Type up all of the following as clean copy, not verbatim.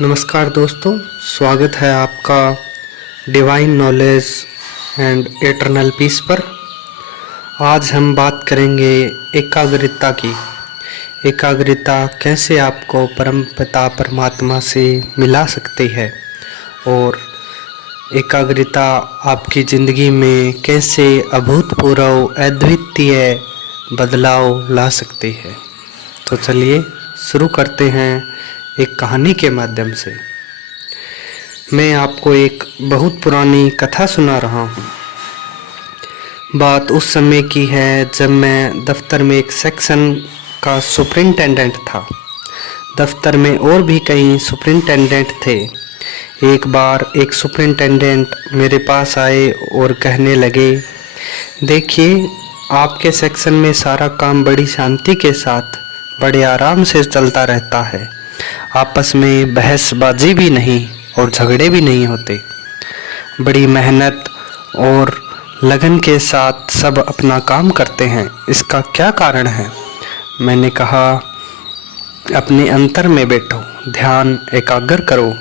नमस्कार दोस्तों, स्वागत है आपका divine knowledge and eternal peace पर। आज हम बात करेंगे एकाग्रता की। एकाग्रता कैसे आपको परम पिता परमात्मा से मिला सकती है और एकाग्रता आपकी ज़िंदगी में कैसे अभूतपूर्व अद्वितीय बदलाव ला सकती है। तो चलिए शुरू करते हैं एक कहानी के माध्यम से। मैं आपको एक बहुत पुरानी कथा सुना रहा हूँ। बात उस समय की है जब मैं दफ्तर में एक सेक्शन का सुपरिंटेंडेंट था। दफ्तर में और भी कई सुपरिंटेंडेंट थे। एक बार एक सुपरिंटेंडेंट मेरे पास आए और कहने लगे, देखिए, आपके सेक्शन में सारा काम बड़ी शांति के साथ बड़े आराम से चलता रहता है। आपस में बहसबाजी भी नहीं और झगड़े भी नहीं होते। बड़ी मेहनत और लगन के साथ सब अपना काम करते हैं। इसका क्या कारण है? मैंने कहा, अपने अंतर में बैठो, ध्यान एकाग्र करो,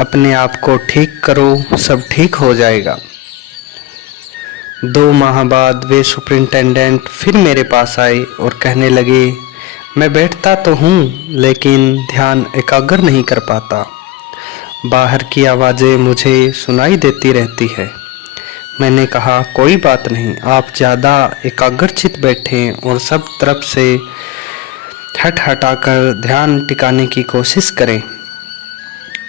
अपने आप को ठीक करो, सब ठीक हो जाएगा। 2 माह बाद वे सुपरिंटेंडेंट फिर मेरे पास आए और कहने लगे, मैं बैठता तो हूँ लेकिन ध्यान एकाग्र नहीं कर पाता। बाहर की आवाज़ें मुझे सुनाई देती रहती है। मैंने कहा, कोई बात नहीं, आप ज़्यादा एकाग्रचित बैठें और सब तरफ से हटाकर ध्यान टिकाने की कोशिश करें।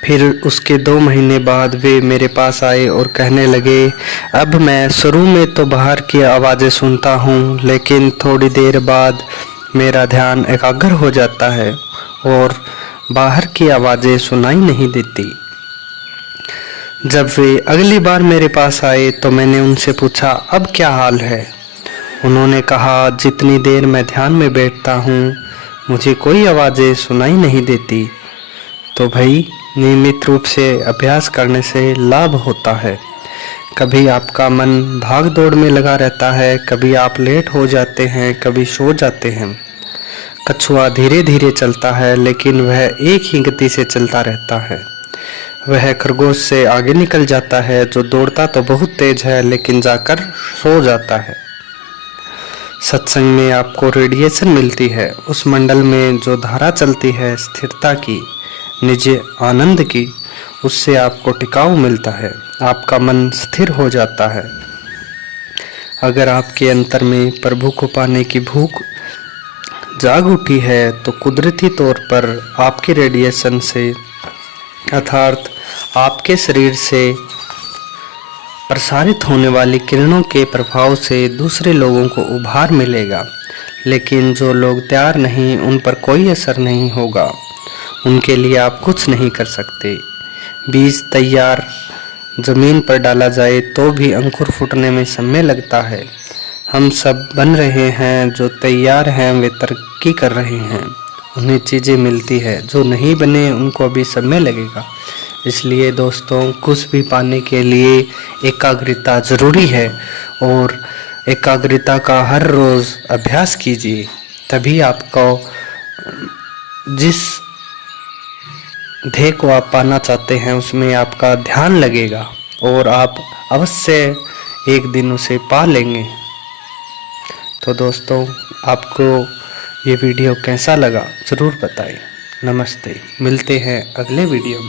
फिर उसके 2 महीने बाद वे मेरे पास आए और कहने लगे, अब मैं शुरू में तो बाहर की आवाज़ें सुनता हूँ लेकिन थोड़ी देर बाद मेरा ध्यान एकाग्र हो जाता है और बाहर की आवाज़ें सुनाई नहीं देती। जब वे अगली बार मेरे पास आए तो मैंने उनसे पूछा, अब क्या हाल है? उन्होंने कहा, जितनी देर मैं ध्यान में बैठता हूँ मुझे कोई आवाज़ें सुनाई नहीं देती। तो भाई, नियमित रूप से अभ्यास करने से लाभ होता है। कभी आपका मन भाग दौड़ में लगा रहता है, कभी आप लेट हो जाते हैं, कभी सो जाते हैं। कछुआ धीरे धीरे चलता है लेकिन वह एक ही गति से चलता रहता है। वह खरगोश से आगे निकल जाता है जो दौड़ता तो बहुत तेज है लेकिन जाकर सो जाता है। सत्संग में आपको रेडिएशन मिलती है, उस मंडल में जो धारा चलती है स्थिरता की, निज आनंद की, उससे आपको टिकाऊ मिलता है, आपका मन स्थिर हो जाता है। अगर आपके अंतर में प्रभु को पाने की भूख जाग उठी है तो कुदरती तौर पर आपके रेडिएशन से अर्थात आपके शरीर से प्रसारित होने वाली किरणों के प्रभाव से दूसरे लोगों को उभार मिलेगा। लेकिन जो लोग तैयार नहीं, उन पर कोई असर नहीं होगा। उनके लिए आप कुछ नहीं कर सकते। बीज तैयार जमीन पर डाला जाए तो भी अंकुर फूटने में समय लगता है। हम सब बन रहे हैं, जो तैयार हैं वे तरक्की कर रहे हैं, उन्हें चीज़ें मिलती है। जो नहीं बने उनको अभी समय लगेगा। इसलिए दोस्तों, कुछ भी पाने के लिए एकाग्रता ज़रूरी है और एकाग्रता का हर रोज़ अभ्यास कीजिए, तभी आपको जिस ध्येय को आप पाना चाहते हैं उसमें आपका ध्यान लगेगा और आप अवश्य एक दिन उसे पा लेंगे। तो दोस्तों, आपको ये वीडियो कैसा लगा ज़रूर बताएं। नमस्ते, मिलते हैं अगले वीडियो में।